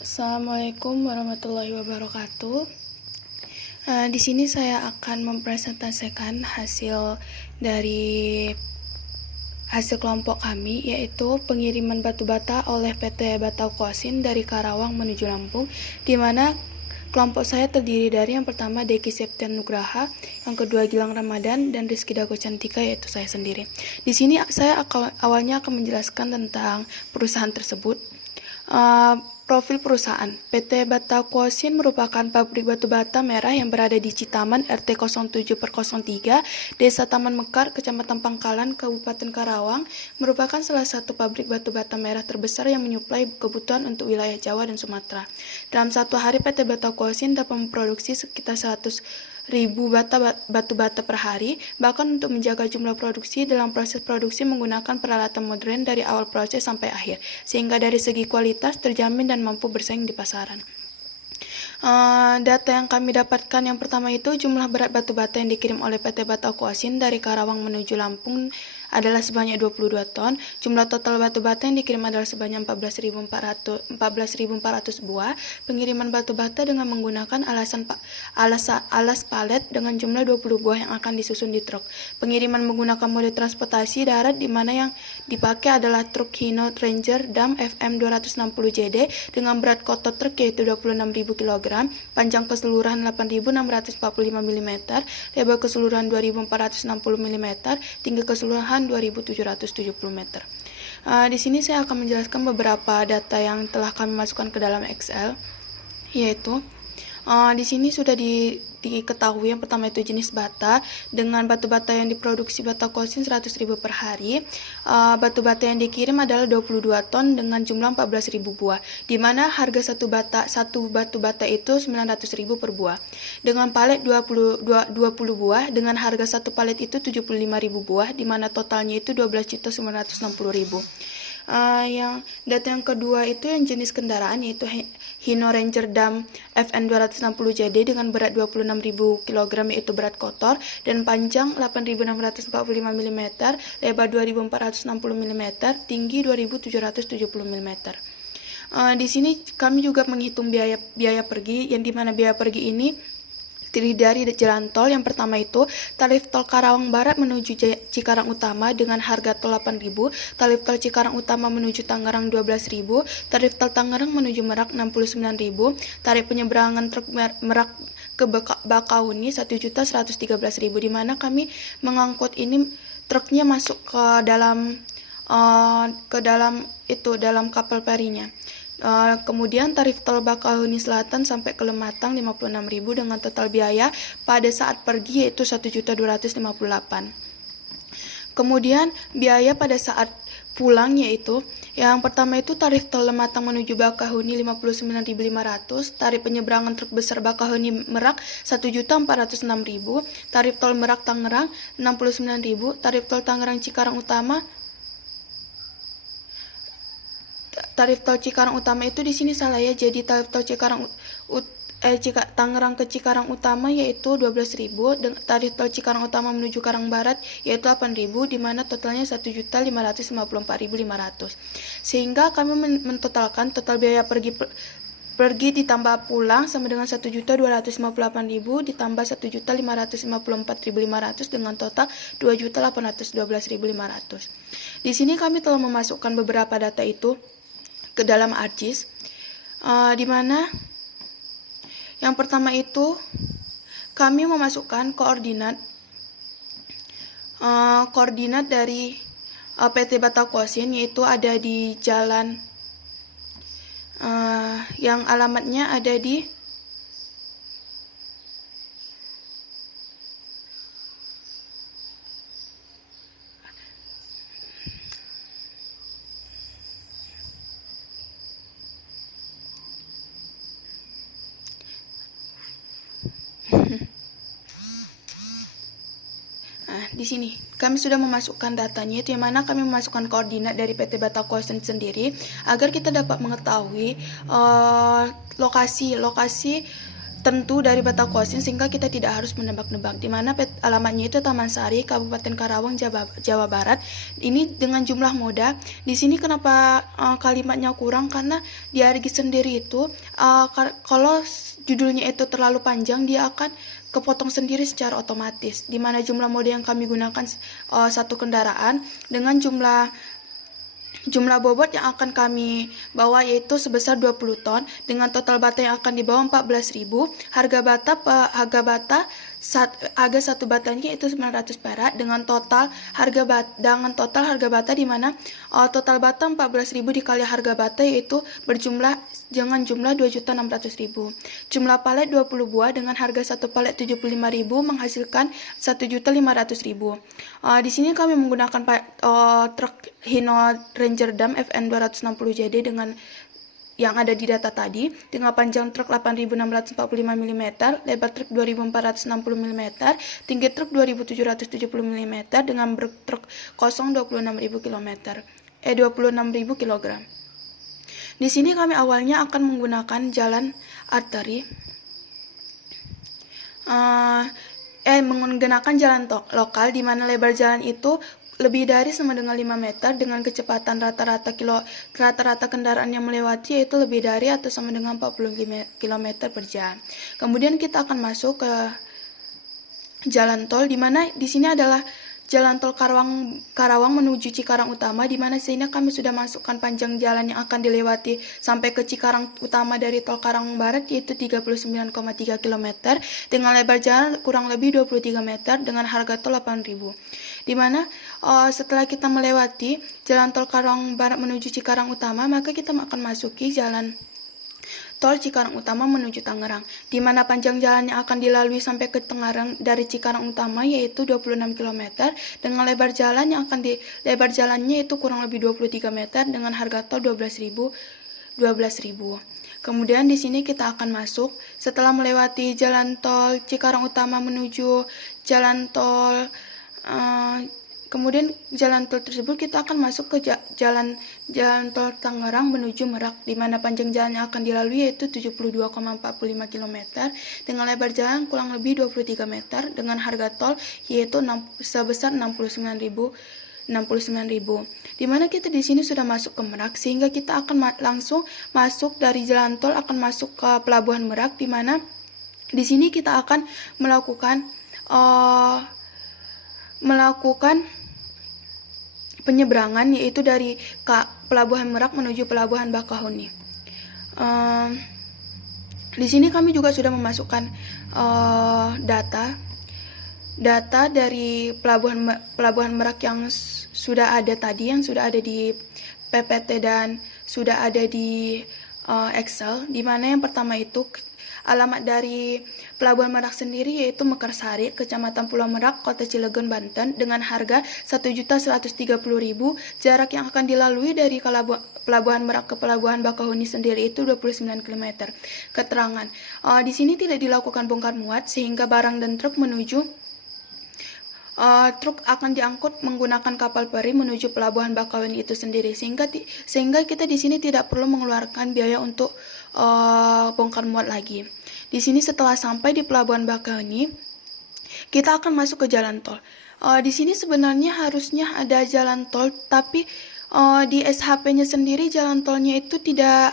Assalamualaikum warahmatullahi wabarakatuh. Di sini saya akan mempresentasikan hasil kelompok kami, yaitu pengiriman batu bata oleh PT Batau Kosin dari Karawang menuju Lampung, di mana kelompok saya terdiri dari yang pertama Deki Septian Nugraha, yang kedua Gilang Ramadan, dan Rizky Dago Cantika, yaitu saya sendiri. Di sini saya awalnya akan menjelaskan tentang perusahaan tersebut. Profil perusahaan PT Batau Kosin merupakan pabrik batu bata merah yang berada di Citaman, RT 07/03, Desa Taman Mekar, Kecamatan Pangkalan, Kabupaten Karawang, merupakan salah satu pabrik batu bata merah terbesar yang menyuplai kebutuhan untuk wilayah Jawa dan Sumatera. Dalam satu hari, PT Batau Kosin dapat memproduksi sekitar 100.000 batu bata per hari. Bahkan untuk menjaga jumlah produksi, dalam proses produksi menggunakan peralatan modern dari awal proses sampai akhir, sehingga dari segi kualitas terjamin dan mampu bersaing di pasaran. Data yang kami dapatkan yang pertama itu jumlah berat batu bata yang dikirim oleh PT Batau Kosin dari Karawang menuju Lampung adalah sebanyak 22 ton. Jumlah total batu bata yang dikirim adalah sebanyak 14.400 buah. Pengiriman batu bata dengan menggunakan alas palet dengan jumlah 20 buah yang akan disusun di truk. Pengiriman menggunakan mode transportasi darat di mana yang dipakai adalah truk Hino Ranger Dam FM 260 JD dengan berat kotor truk yaitu 26.000 kg, panjang keseluruhan 8.645 mm, lebar keseluruhan 2.460 mm, tinggi keseluruhan 2.770 meter. Di sini saya akan menjelaskan beberapa data yang telah kami masukkan ke dalam Excel, yaitu di sini sudah diketahui yang pertama itu jenis bata dengan batu bata yang diproduksi Batau Kosin 100.000 per hari. Batu bata yang dikirim adalah 22 ton dengan jumlah 14.000 buah, di mana harga satu batu bata itu 900.000 per buah. Dengan palet 20 buah dengan harga satu palet itu 75.000 buah, di mana totalnya itu 12.960.000. Yang data yang kedua itu yang jenis kendaraan yaitu Hino Ranger Dam FN 260 JD dengan berat 26.000 kg yaitu berat kotor dan panjang 8.645 mm, lebar 2.460 mm, tinggi 2.770 mm. Di sini kami juga menghitung biaya pergi, yang dimana biaya pergi ini terdiri dari jalan tol. Yang pertama itu tarif tol Karawang Barat menuju Cikarang Utama dengan harga tol 8.000, tarif tol Cikarang Utama menuju Tangerang 12.000, tarif tol Tangerang menuju Merak 69.000, tarif penyeberangan truk Merak ke Bakahuni 1.113.000, di mana kami mengangkut ini truknya masuk ke dalam kapal ferinya. Kemudian tarif tol Bakahuni Selatan sampai ke Lematang 56.000 dengan total biaya pada saat pergi yaitu 1.258. Kemudian biaya pada saat pulang yaitu yang pertama itu tarif tol Lematang menuju Bakahuni 59.500, tarif penyeberangan truk besar Bakahuni Merak 1.406.000, tarif tol Merak Tangerang 69.000, tarif tol Tangerang Cikarang Utama. Tarif tol Cikarang Utama itu di sini salah ya. Jadi tarif tol Tangerang ke Cikarang Utama yaitu 12.000, tarif tol Cikarang Utama menuju Karang Barat yaitu 8.000, di mana totalnya 1.554.500. Sehingga kami mentotalkan total biaya pergi ditambah pulang sama dengan 1.258.000 ditambah 1.554.500 dengan total 2.812.500. Di sini kami telah memasukkan beberapa data itu ke dalam ArcGIS, di mana yang pertama itu kami memasukkan koordinat dari PT Batau Kosin, yaitu ada di jalan yang alamatnya ada di di sini kami sudah memasukkan datanya, itu yang mana kami memasukkan koordinat dari PT Batau Kosin sendiri agar kita dapat mengetahui lokasi tentu dari Bataku Asin sehingga kita tidak harus menebak-nebak. Di mana alamatnya itu Taman Sari, Kabupaten Karawang, Jawa Barat. Ini dengan jumlah moda. Di sini kenapa kalimatnya kurang, karena di Argi sendiri itu kalau judulnya itu terlalu panjang dia akan kepotong sendiri secara otomatis. Di mana jumlah moda yang kami gunakan satu kendaraan dengan jumlah bobot yang akan kami bawa yaitu sebesar 20 ton dengan total bata yang akan dibawa 14.000. Harga satu batanya itu 900 perak dengan total harga bata di mana total bata 14.000 dikali harga bata yaitu berjumlah dengan jumlah 2.600.000. Jumlah palet 20 buah dengan harga satu palet 75.000 menghasilkan 1.500.000. Di sini kami menggunakan truk Hino Ranger Dam FN 260 JD dengan yang ada di data tadi, dengan panjang truk 8.645 mm, lebar truk 2.460 mm, tinggi truk 2.770 mm, dengan berat truk kosong 26.000 kg. Di sini kami awalnya akan menggunakan jalan arteri, menggunakan jalan lokal, di mana lebar jalan itu lebih dari sama dengan 5 meter dengan kecepatan rata-rata kendaraan yang melewati yaitu lebih dari atau sama dengan 45 km per jam. Kemudian kita akan masuk ke jalan tol, di mana di sini adalah jalan tol Karawang menuju Cikarang Utama, di mana sini kami sudah masukkan panjang jalan yang akan dilewati sampai ke Cikarang Utama dari tol Karawang Barat yaitu 39,3 km dengan lebar jalan kurang lebih 23 meter dengan harga tol 8.000. Di mana setelah kita melewati jalan tol Karawang Barat menuju Cikarang Utama, maka kita akan masuki jalan tol Cikarang Utama menuju Tangerang, di mana panjang jalan yang akan dilalui sampai ke Tangerang dari Cikarang Utama yaitu 26 km dengan lebar jalannya itu kurang lebih 23 meter dengan harga tol 12.000. Kemudian di sini kita akan masuk setelah melewati jalan tol Cikarang Utama menuju jalan tol kemudian jalan tol tersebut kita akan masuk ke jalan tol Tangerang menuju Merak, di mana panjang jalan yang akan dilalui yaitu 72,45 km dengan lebar jalan kurang lebih 23 meter dengan harga tol yaitu sebesar 69.000. Di mana kita di sini sudah masuk ke Merak, sehingga kita akan langsung masuk dari jalan tol akan masuk ke Pelabuhan Merak, di mana di sini kita akan melakukan penyeberangan yaitu dari Pelabuhan Merak menuju Pelabuhan Bakahuni. Di sini kami juga sudah memasukkan data dari Pelabuhan Merak yang sudah ada tadi, yang sudah ada di PPT dan sudah ada di Excel, di mana yang pertama itu alamat dari Pelabuhan Merak sendiri yaitu Mekarsari, Kecamatan Pulau Merak, Kota Cilegon, Banten dengan harga 1.130.000. Jarak yang akan dilalui dari Pelabuhan Merak ke Pelabuhan Bakahuni sendiri itu 29 km. Keterangan, di sini tidak dilakukan bongkar muat sehingga barang dan truk akan diangkut menggunakan kapal peri menuju Pelabuhan Bakahuni itu sendiri, sehingga kita di sini tidak perlu mengeluarkan biaya untuk bongkar muat lagi. Di sini setelah sampai di Pelabuhan Bakahuni, kita akan masuk ke jalan tol. Di sini sebenarnya harusnya ada jalan tol, tapi di SHP-nya sendiri jalan tolnya itu tidak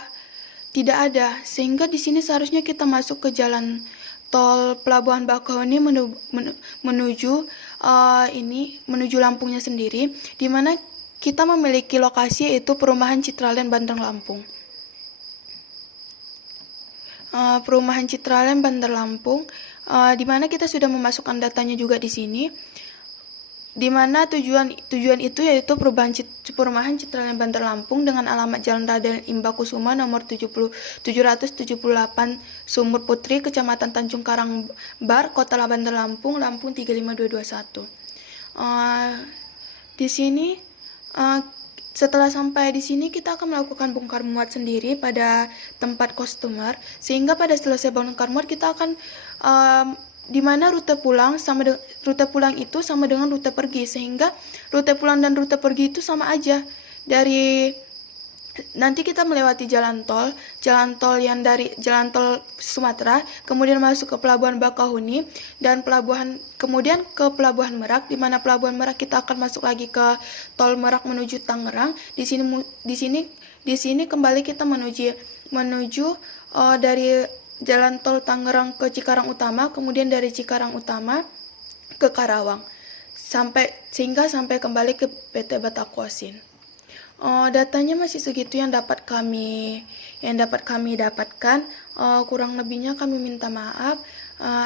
ada, sehingga di sini seharusnya kita masuk ke jalan tol Pelabuhan Bakahuni menuju Lampungnya sendiri, di mana kita memiliki lokasi yaitu Perumahan Citraland Bandar Lampung. Perumahan Citraland Bandar Lampung, di mana kita sudah memasukkan datanya juga di sini, di mana tujuan itu yaitu Perumahan Citraland Bandar Lampung dengan alamat Jalan Raden Imba Kusuma nomor 778 Sumur Putri, Kecamatan Tanjung Karangbar, Kota Bandar Lampung, Lampung 35221. Di sini setelah sampai di sini kita akan melakukan bongkar muat sendiri pada tempat customer, sehingga pada selesai bongkar muat kita akan di mana rute pulang itu sama dengan rute pergi, sehingga rute pulang dan rute pergi itu sama aja dari Nanti kita melewati jalan tol yang dari jalan tol Sumatera, kemudian masuk ke Pelabuhan Bakahuni dan kemudian ke Pelabuhan Merak, di mana Pelabuhan Merak kita akan masuk lagi ke tol Merak menuju Tangerang. Di sini kembali kita menuju dari jalan tol Tangerang ke Cikarang Utama, kemudian dari Cikarang Utama ke Karawang sehingga sampai kembali ke PT Bataku Asin. Datanya masih segitu yang dapat kami dapatkan. Kurang lebihnya kami minta maaf.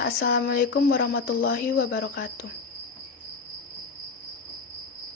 Assalamualaikum warahmatullahi wabarakatuh.